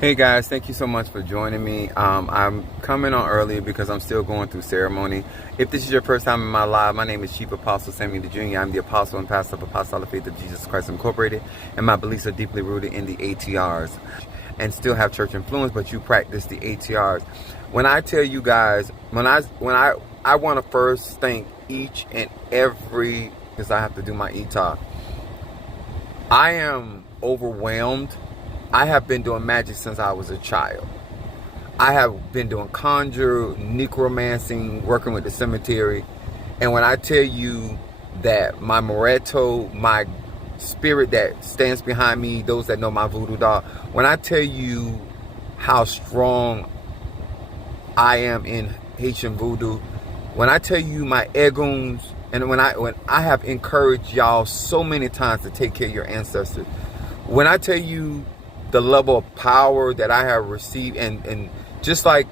Hey guys, thank you so much for joining me. I'm coming on early because I'm still going through ceremony. If this is your first time in my live, my name is Chief Apostle Samuel Jr. I'm the apostle and pastor of Apostolic Faith of Jesus Christ Incorporated, and my beliefs are deeply rooted in the ATRs and still have church influence, but you practice the ATRs. When I tell you guys, I want to first thank each and every, because I have to do my ETA. I am overwhelmed. I have been doing magic since I was a child. I have been doing conjure, necromancing, working with the cemetery. And when I tell you that my Moreto, my spirit that stands behind me, those that know my voodoo doll, when I tell you how strong I am in Haitian voodoo, when I tell you my egoons, and when I have encouraged y'all so many times to take care of your ancestors, when I tell you the level of power that I have received, and just like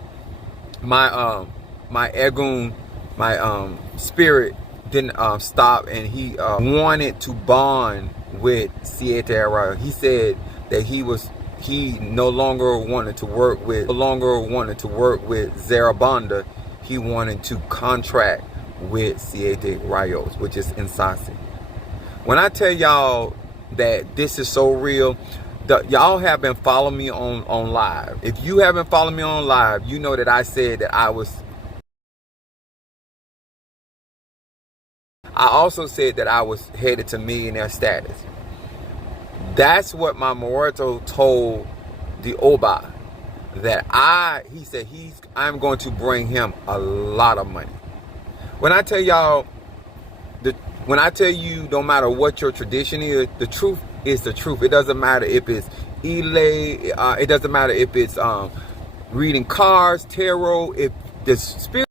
my my egoon, my spirit didn't stop, and he wanted to bond with Siete. He said that he no longer wanted to work with Zarabanda. He wanted to contract with Siete Rayos, which is Nsasi. When I tell y'all that this is so real, y'all have been following me on live. If you haven't followed me on live, you know that I said that I also said that I was headed to millionaire status. That's what my Moreto told the Oba, that he said I'm going to bring him a lot of money. When I tell y'all, when I tell you, no matter what your tradition is, the truth is the truth. It doesn't matter if it's it doesn't matter if it's reading cards, tarot, if the spirit.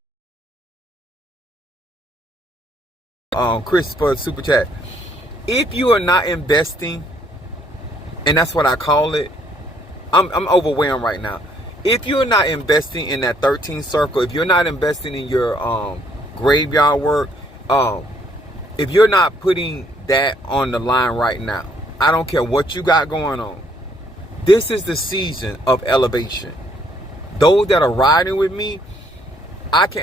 Chris for super chat. If you are not investing, and that's what I call it, I'm overwhelmed right now. If you're not investing in that 13th circle, if you're not investing in your graveyard work, if you're not putting that on the line right now, I don't care what you got going on. This is the season of elevation. Those that are riding with me,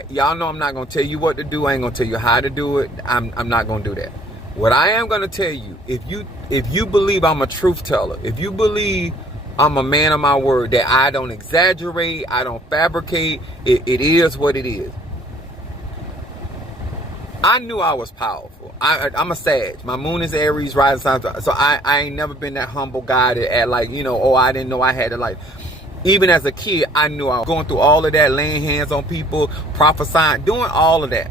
y'all know I'm not going to tell you what to do. I ain't going to tell you how to do it. I'm not going to do that. What I am going to tell you, if you believe I'm a truth teller, if you believe I'm a man of my word, that I don't exaggerate, I don't fabricate, it is what it is. I knew I was powerful. I'm a Sag. My moon is Aries, rising sign. So I ain't never been that humble guy that at like, oh, I didn't know I had it. Like, even as a kid, I knew I was going through all of that, laying hands on people, prophesying, doing all of that.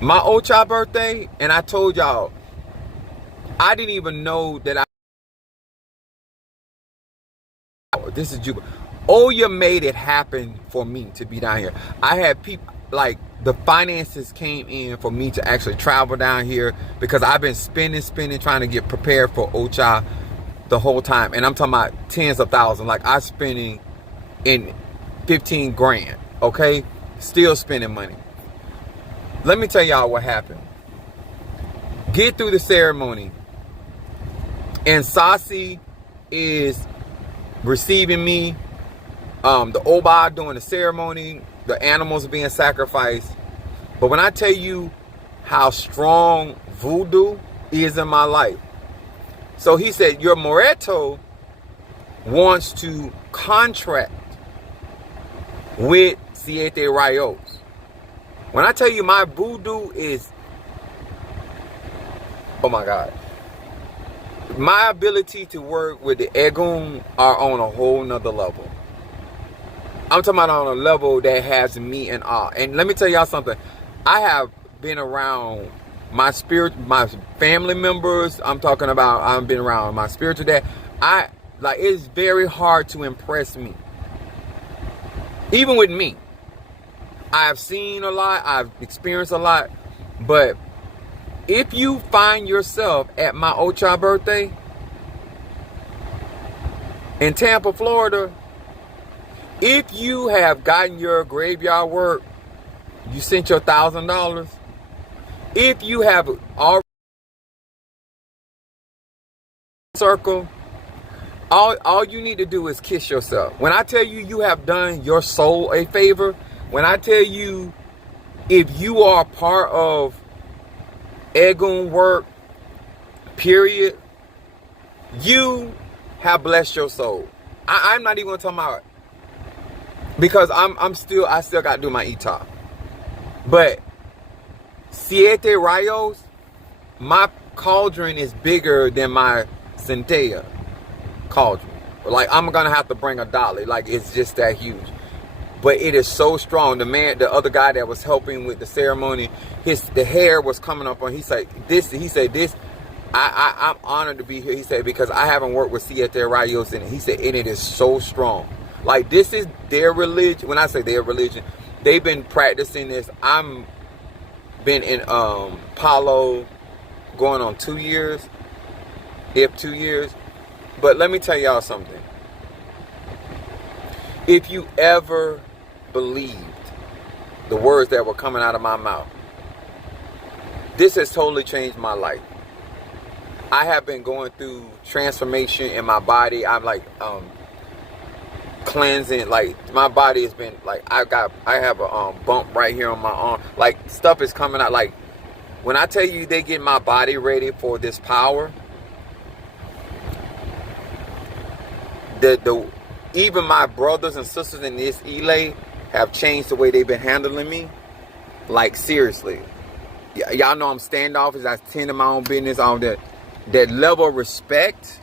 My Ocha birthday, and I told y'all, I didn't even know that this is Juba. Oya made it happen for me to be down here. I had people, like, the finances came in for me to actually travel down here because I've been spending, trying to get prepared for Ocha the whole time. And I'm talking about tens of thousands. Like, I'm spending in 15 grand, okay? Still spending money. Let me tell y'all what happened. Get through the ceremony, and Nsasi is receiving me. The Oba doing the ceremony, the animals being sacrificed. But when I tell you how strong voodoo is in my life, so he said, your Moreto wants to contract with Siete Rayos. When I tell you my voodoo is, oh my God, my ability to work with the Egun are on a whole nother level. I'm talking about on a level that has me in awe. And let me tell y'all something. I have been around my family members. I'm talking about, I've been around my spiritual dad. It's very hard to impress me. Even with me. I've seen a lot. I've experienced a lot. But if you find yourself at my Ocha birthday in Tampa, Florida, if you have gotten your graveyard work, you sent your $1,000. If you have already circle, All you need to do is kiss yourself. When I tell you you have done your soul a favor, when I tell you if you are part of Egun work, period, you have blessed your soul. I'm not even talking about, because I still got to do my ETOP. But Siete Rayos, my cauldron is bigger than my Centella cauldron. Like, I'm gonna have to bring a dolly. Like, it's just that huge. But it is so strong. The other guy that was helping with the ceremony, the hair was coming up on. He said this. I'm honored to be here. He said, because I haven't worked with Siete Rayos, and he said, and it is so strong. Like, this is their religion. When I say their religion, they've been practicing this. I'm been in Palo going on 2 years, if 2 years. But let me tell y'all something. If you ever believed the words that were coming out of my mouth, this has totally changed my life. I have been going through transformation in my body. I'm like cleansing. Like, my body has been like, I have a bump right here on my arm. Like, stuff is coming out. Like, when I tell you they get my body ready for this power, even my brothers and sisters in this Elay have changed the way they've been handling me. Like, seriously. Y'all know I'm standoffish. I tend to my own business. All that level of respect.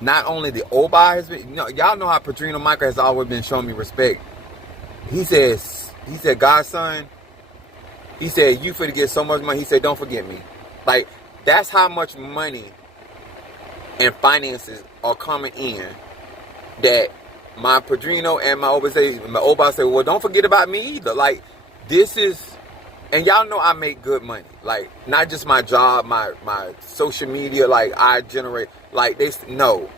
Not only the Oba has been, y'all know how Padrino Michael has always been showing me respect. He said, Godson, he said, you finna get so much money. He said, don't forget me. Like, that's how much money and finances are coming in, that my Padrino and my Oba say, well, don't forget about me either. Like, this is, and y'all know I make good money. Like, not just my job, my social media, like, I generate, like, no,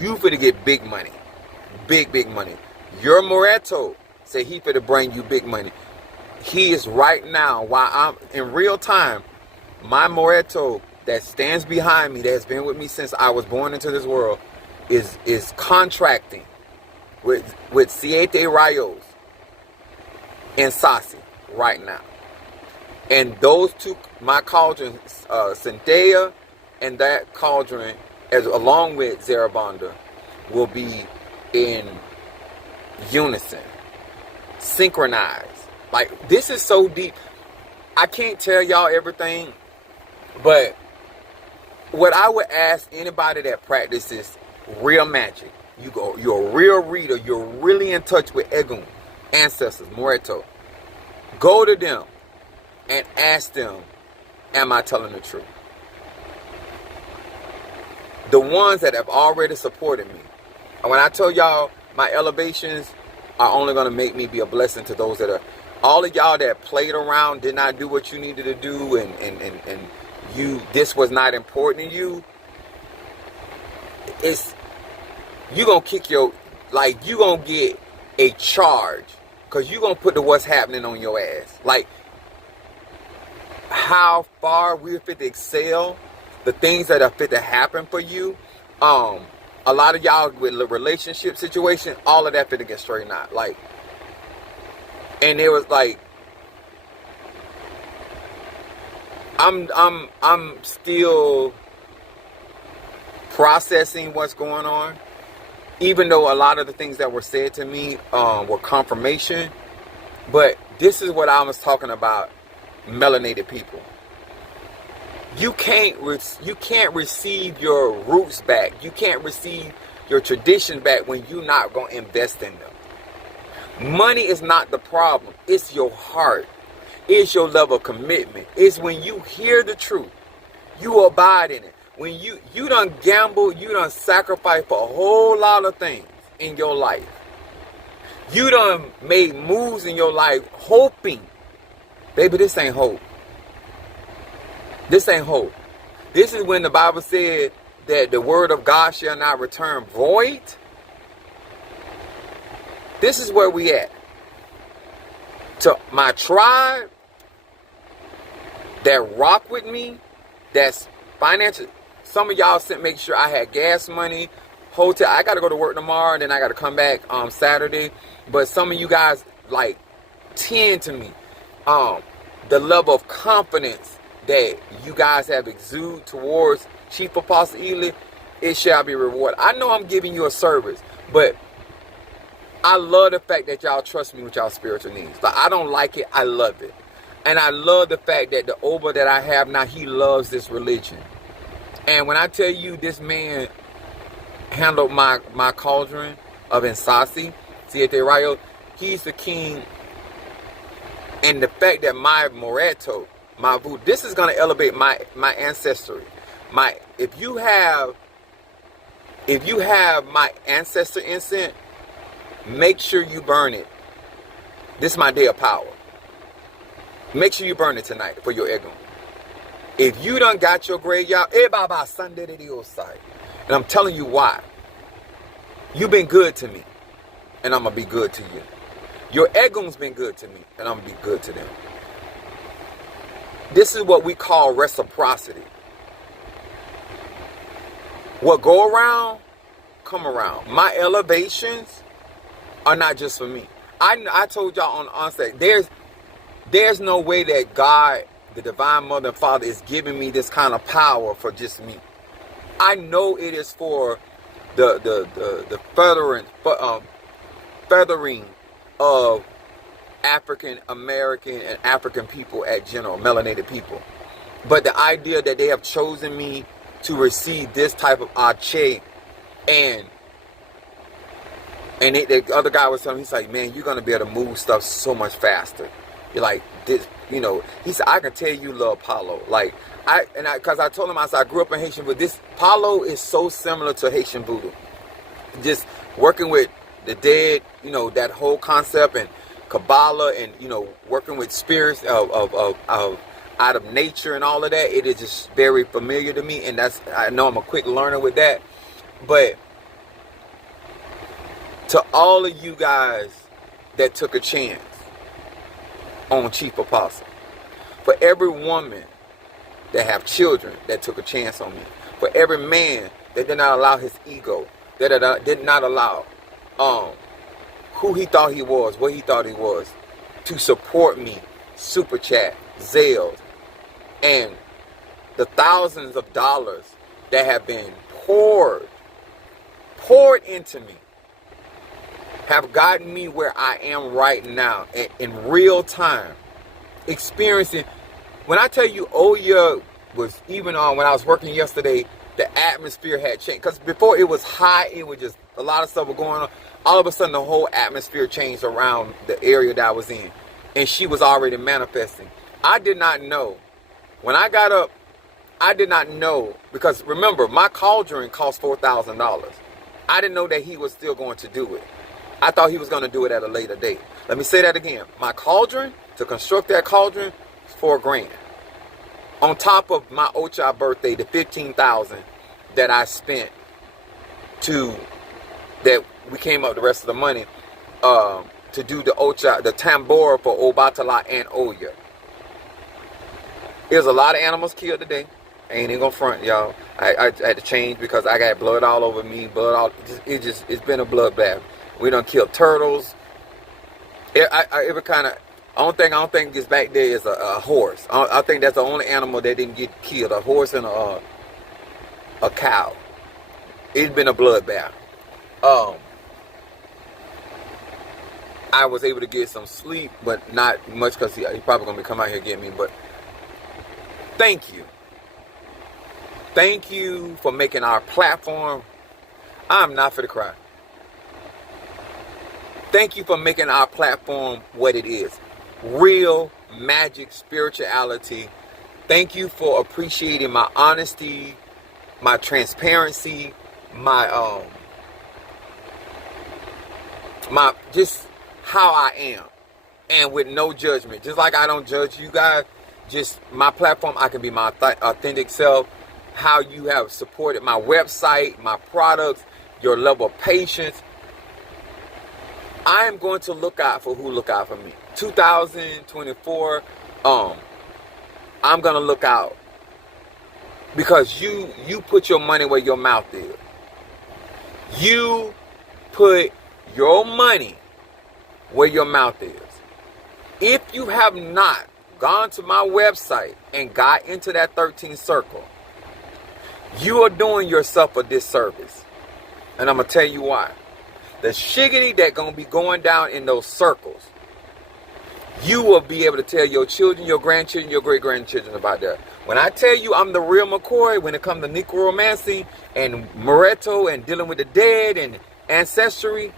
you finna get big money. Big money. Your Moreto say he finna bring you big money. He is right now, while I'm in real time, my Moreto that stands behind me, that has been with me since I was born into this world, is contracting with Siete Rayos and Nsasi right now. And those two, my cauldron, Centella and that cauldron, along with Zarabanda, will be in unison, synchronized. Like, this is so deep. I can't tell y'all everything, but what I would ask anybody that practices real magic, you're a real reader, you're really in touch with Egun, ancestors, Moreto, go to them and ask them, am I telling the truth? The ones that have already supported me. And when I tell y'all, my elevations are only going to make me be a blessing to those that are, all of y'all that played around, did not do what you needed to do, and this was not important to you, you going to kick you going to get a charge, because you going to put the what's happening on your ass. Like, how far we're fit to excel, the things that are fit to happen for you. A lot of y'all with the relationship situation, all of that fit to get straightened out. Like, and it was like, I'm still processing what's going on. Even though a lot of the things that were said to me were confirmation, but this is what I was talking about. Melanated people, you can't receive your roots back. You can't receive your tradition back when you're not going to invest in them. Money is not the problem. It's your heart. It's your level of commitment. It's when you hear the truth, you abide in it. When you done gamble, you done sacrifice for a whole lot of things in your life. You done made moves in your life hoping. Baby, this ain't hope. This ain't hope. This is when the Bible said that the word of God shall not return void. This is where we at. To my tribe that rock with me, that's financial. Some of y'all make sure I had gas money, hotel. I got to go to work tomorrow, and then I got to come back Saturday. But some of you guys like tend to me. The level of confidence that you guys have exuded towards Chief Apostle Ely, it shall be rewarded. I know I'm giving you a service, but I love the fact that y'all trust me with y'all spiritual needs. Like, I don't like it, I love it. And I love the fact that the Oba that I have now, he loves this religion. And when I tell you this man handled my cauldron of Nsasi, Siete, Rayos, he's the king. And the fact that my Moreto, my voodoo, this is going to elevate my ancestry. If you have my ancestor incense, make sure you burn it. This is my day of power. Make sure you burn it tonight for your ego. If you done got your graveyard, and I'm telling you why. You've been good to me, and I'm going to be good to you. Your egon's been good to me, and I'm going to be good to them. This is what we call reciprocity. What go around, come around. My elevations are not just for me. I told y'all on the onset, there's no way that God, the Divine Mother and Father, is giving me this kind of power for just me. I know it is for the feathering of African American and African people at general, melanated people. But the idea that they have chosen me to receive this type of ache, and the other guy was telling me, he's like, man, you're going to be able to move stuff so much faster. You're like, this, you know, he said, I can tell you love Palo. Like, because I told him, I said, I grew up in Haitian, but this Palo is so similar to Haitian voodoo. Just working with the dead, you know, that whole concept, and Kabbalah, and, you know, working with spirits of out of nature and all of that, it is just very familiar to me, and I know I'm a quick learner with that. But to all of you guys that took a chance on Chief Apostle, for every woman that have children that took a chance on me, for every man that did not allow his ego, that did not allow who he thought he was, what he thought he was, to support me, Super Chat, Zales, and the thousands of dollars that have been poured into me, have gotten me where I am right now in real time, experiencing. When I tell you Oya was, even on when I was working yesterday, the atmosphere had changed. Because before it was high, it was just a lot of stuff was going on. All of a sudden, the whole atmosphere changed around the area that I was in. And she was already manifesting. I did not know. When I got up, I did not know. Because remember, my cauldron cost $4,000. I didn't know that he was still going to do it. I thought he was going to do it at a later date. Let me say that again. My cauldron, to construct that cauldron, is $4,000. On top of my Ocha birthday, the $15,000 that I spent that we came up the rest of the money to do the Ocha, the tambora for Obatala and Oya. There's a lot of animals killed today. I ain't even gonna front, y'all. I had to change because I got blood all over me. It's been a bloodbath. We done killed turtles. Only thing I don't think gets back there is a horse. I think that's the only animal that didn't get killed. A horse and a cow. It's been a bloodbath. I was able to get some sleep, but not much because he probably gonna be coming out here and get me. But thank you. Thank you for making our platform. I'm not for the cry. Thank you for making our platform what it is. Real magic spirituality. Thank you for appreciating my honesty, my transparency, my just how I am, and with no judgment. Just like I don't judge you guys, just my platform, I can be my authentic self. How you have supported my website, my products, your level of patience. I am going to look out for who look out for me. 2024, I'm going to look out. Because you put your money where your mouth is. You put your money where your mouth is. If you have not gone to my website and got into that 13th circle, you are doing yourself a disservice. And I'm going to tell you why. The shiggity that going to be going down in those circles, you will be able to tell your children, your grandchildren, your great-grandchildren about that. When I tell you I'm the real McCoy when it comes to necromancy and Moretto and dealing with the dead and ancestry,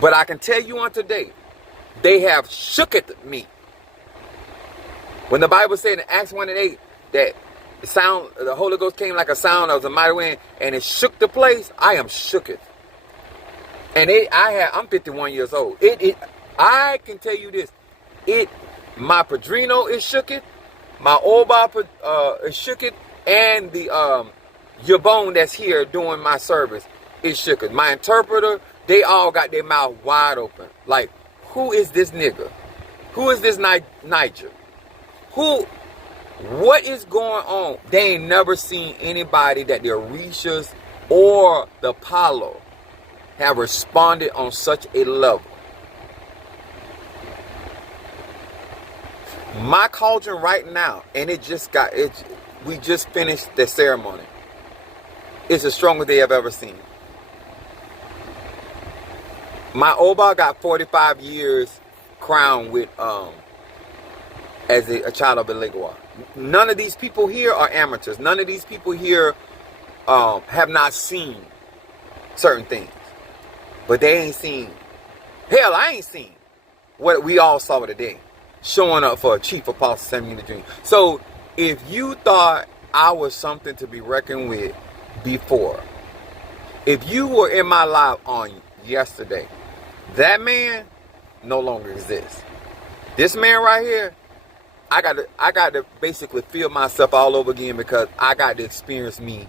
but I can tell you on today, they have shooketh me. When the Bible said in Acts 1 and 8 that the Holy Ghost came like a sound of a mighty wind and it shook the place, I am shooketh. And I'm 51 years old. I can tell you this. My Padrino is shooketh, my Oba is shooketh, and the Yabone that's here doing my service is shooketh. My interpreter, they all got their mouth wide open. Like, who is this nigga? Who is this Niger? What is going on? They ain't never seen anybody that the Orishas or the Apollo have responded on such a level. My cauldron right now, and we just finished the ceremony. It's the strongest they have ever seen. My Oba got 45 years crowned with as a child of Beligwa. None of these people here are amateurs. None of these people here have not seen certain things. But they ain't seen, hell, I ain't seen what we all saw today. Showing up for a chief apostle sending me the dream. So if you thought I was something to be reckoned with before, if you were in my life on yesterday, that man no longer exists. This man right here, I got to basically feel myself all over again because I got to experience me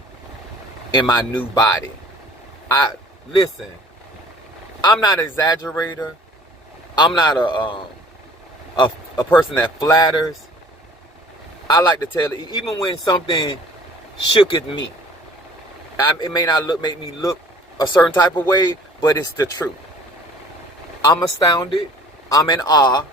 in my new body. Listen, I'm not an exaggerator. I'm not a person that flatters. I like to tell it, even when something shooketh me, it may not make me look a certain type of way, but it's the truth. I'm astounded. I'm in awe.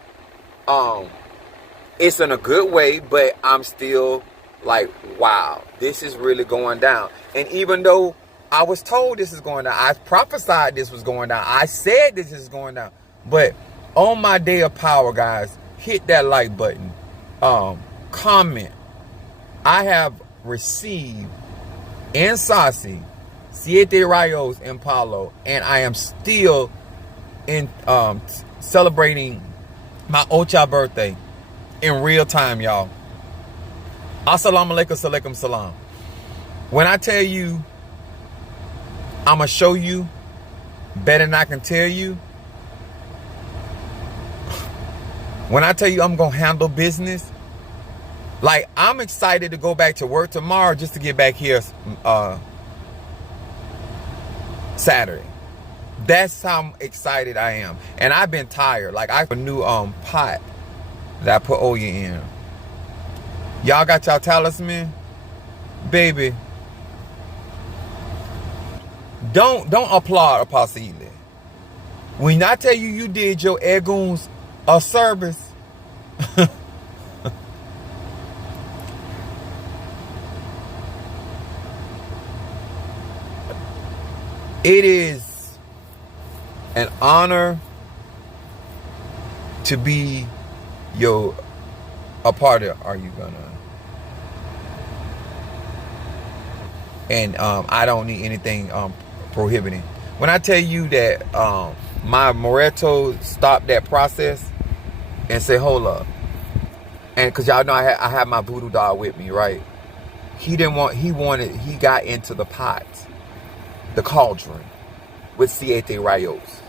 It's in a good way, but I'm still like, wow, this is really going down. And even though I was told this is going down, I prophesied this was going down, I said this is going down, but on my day of power, guys, hit that like button. Comment. I have received Nsasi, Siete, Rayos, and Palo, and I am still in celebrating my Ocha birthday in real time, y'all. Assalamu alaikum, salaikum salam. When I tell you, I'm going to show you better than I can tell you. When I tell you I'm going to handle business, like, I'm excited to go back to work tomorrow just to get back here Saturday. That's how excited I am. And I've been tired. Like, I have a new pot that I put Oya in. Y'all got y'all talisman? Baby. Don't applaud Apostle Ely. When I tell you you did your Egoons a service, it is an honor to be a part of Are You Gonna? And I don't need anything prohibiting. When I tell you that my Moretto stopped that process and say, hold up. And because y'all know I had my voodoo doll with me, right? He got into the pot, the cauldron, with Siete Rayos.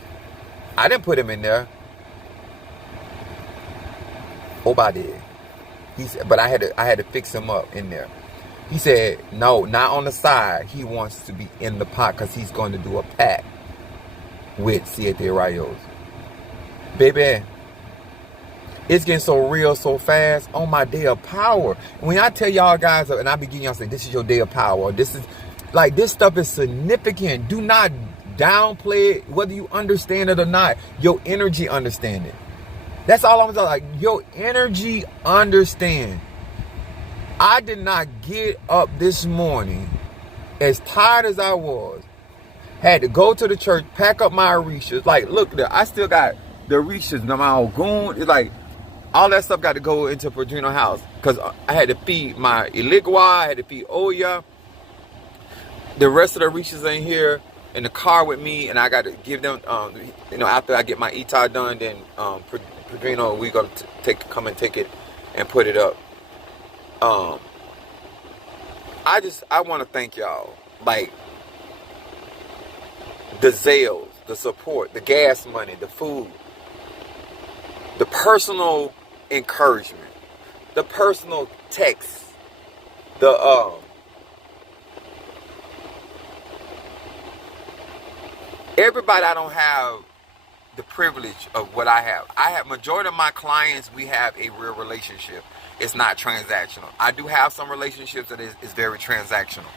I didn't put him in there. Oba did. He said, but I had to fix him up in there. He said, no, not on the side. He wants to be in the pot because he's going to do a pact with Siete Rayos. Baby, it's getting so real so fast on my day of power. When I tell y'all guys, and I begin y'all saying, this is your day of power. This is, Like, this stuff is significant. Do not downplay it, whether you understand it or not. Your energy understand it. That's all I'm saying. Like, your energy understand. I did not get up this morning as tired as I was. Had to go to the church, pack up my Rayos. Like, look, I still got the Rayos, my Ogun. It's like, all that stuff got to go into Padrino's house. Because I had to feed my Iligwa, I had to feed Oya. The rest of the Rayos ain't here in the car with me. And I got to give them, after I get my Ita done, then Padrino, we going to come and take it and put it up. I want to thank y'all. Like, the Zales, the support, the gas money, the food, the personal encouragement, the personal texts, everybody. I don't have the privilege of what I have. Majority of my clients, we have a real relationship. It's not transactional. I do have some relationships that is very transactional.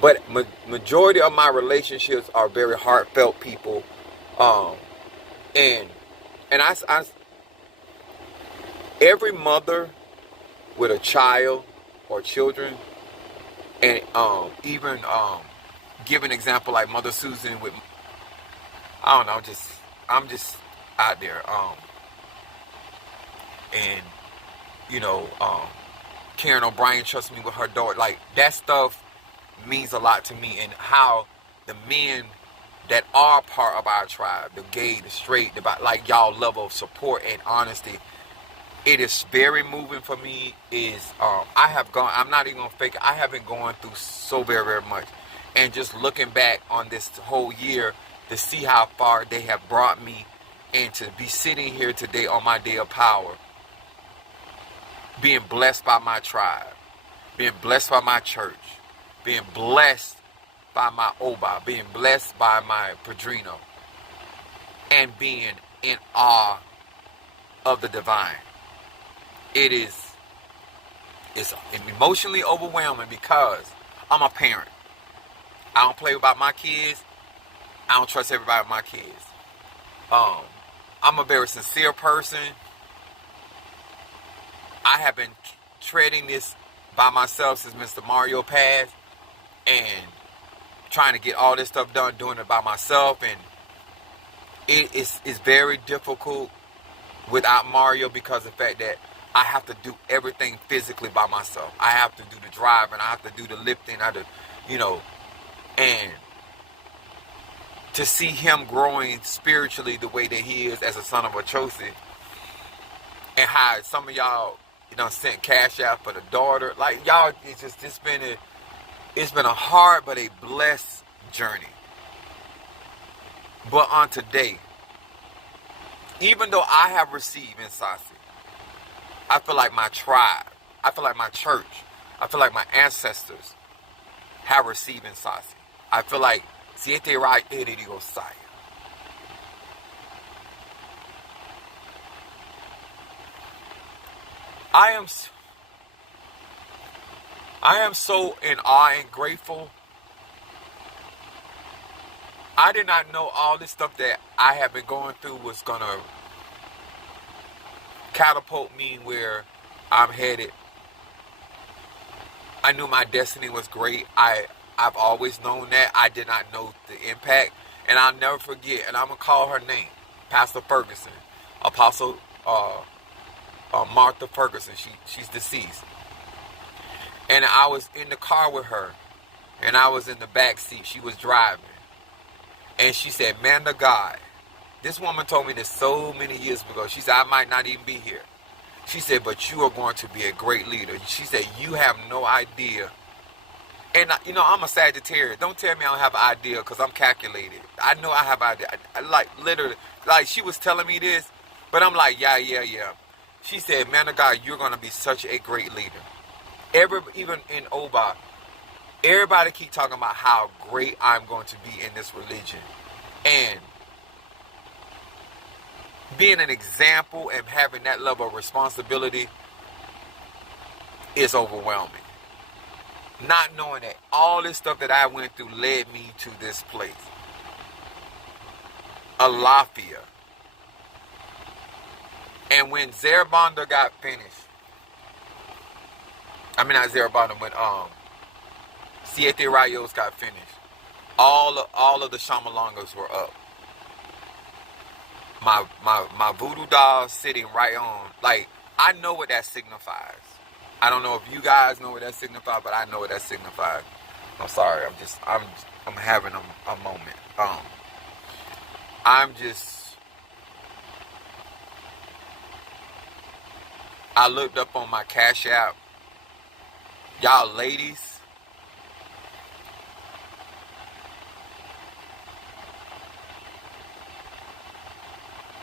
But majority of my relationships are very heartfelt people. And I every mother with a child or children, and even give an example like Mother Susan with, I don't know, I'm just out there. And Karen O'Brien trusts me with her daughter. Like, that stuff means a lot to me, and how the men that are part of our tribe, the gay, the straight, like y'all level of support and honesty, it is very moving for me. I'm not even gonna fake it, I have been going through so very, very much, and just looking back on this whole year to see how far they have brought me, and to be sitting here today on my day of power, being blessed by my tribe, being blessed by my church, being blessed by my Oba, being blessed by my Padrino, and being in awe of the divine. It's emotionally overwhelming because I'm a parent. I don't play about my kids. I don't trust everybody with my kids. I'm a very sincere person. I have been treading this by myself since Mr. Mario passed, and trying to get all this stuff done, doing it by myself, and it's very difficult without Mario, because of the fact that I have to do everything physically by myself. I have to do the driving, I have to do the lifting, and to see him growing spiritually the way that he is as a son of a Chosi, and how some of y'all, sent cash out for the daughter. Like, y'all, it's been a hard but a blessed journey. But on today, even though I have received Nsasi, I feel like my tribe, I feel like my church, I feel like my ancestors have received Nsasi. I feel like Siete, Rayos. I am so in awe and grateful. I did not know all this stuff that I have been going through was going to catapult me where I'm headed. I knew my destiny was great. I've always known that. I did not know the impact. And I'll never forget, and I'm going to call her name, Pastor Ferguson, Apostle Martha Ferguson. She's deceased. And I was in the car with her, and I was in the back seat. She was driving. And she said, "Man of God," this woman told me this so many years ago. She said, "I might not even be here." She said, "But you are going to be a great leader." She said, "You have no idea." And, I'm a Sagittarius. Don't tell me I don't have an idea, because I'm calculated. I know I have an idea. Like, literally, like, she was telling me this, but I'm like, yeah. She said, "Man of God, you're going to be such a great leader." Even in Oba, everybody keep talking about how great I'm going to be in this religion. And being an example and having that level of responsibility is overwhelming. Not knowing that all this stuff that I went through led me to this place. Alafia. And when Zarabanda got finished, I mean not Zarabanda, when Siete Rayos got finished, all of the Shamalangas were up. My voodoo doll sitting right on. Like, I know what that signifies. I don't know if you guys know what that signifies, but I know what that signifies. I'm sorry. I'm having a moment. I looked up on my Cash App. Y'all ladies,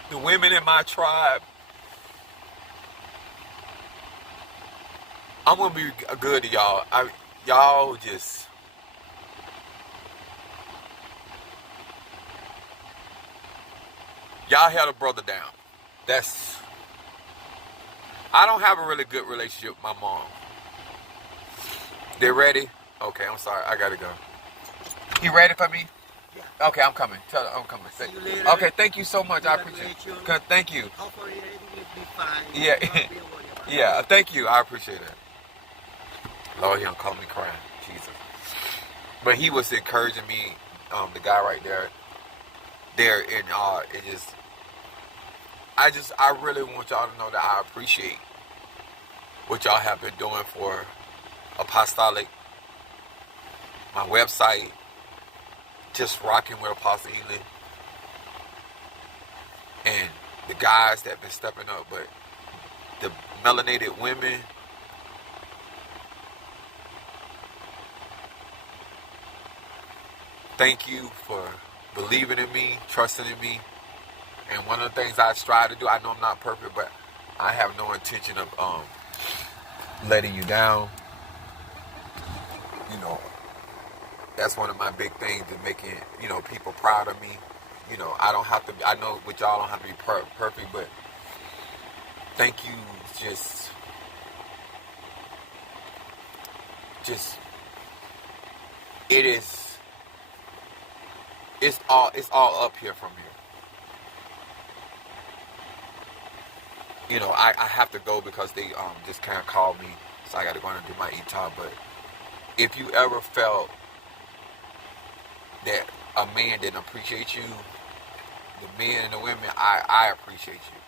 the women in my tribe, I'm gonna be good to y'all. Y'all just, y'all held a brother down. I don't have a really good relationship with my mom. They ready? Okay, I'm sorry. I gotta go. You ready for me? Yeah. Okay, I'm coming. Tell her I'm coming. See you later. Okay, thank you so much. I appreciate it. Thank you. Hopefully everything will be fine. Yeah. Yeah, thank you. I appreciate it. Lord, he don't call me crying. Jesus. But he was encouraging me, the guy right there. I really want y'all to know that I appreciate what y'all have been doing for Apostolic, my website, just rocking with Apostle Ely, and the guys that been stepping up. But the melanated women, thank you for believing in me, trusting in me. And one of the things I strive to do, I know I'm not perfect, but I have no intention of letting you down. You know, that's one of my big things, is making, people proud of me. I don't have to be, I know with y'all I don't have to be perfect, but thank you. It's all up here from here. I have to go because they just kind of called me, so I got to go and do my e-talk. But if you ever felt that a man didn't appreciate you, the men and the women, I appreciate you.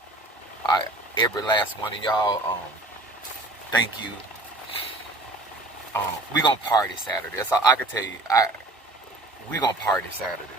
Every last one of y'all, thank you. We gonna party Saturday. That's all I can tell you. We gonna party Saturday.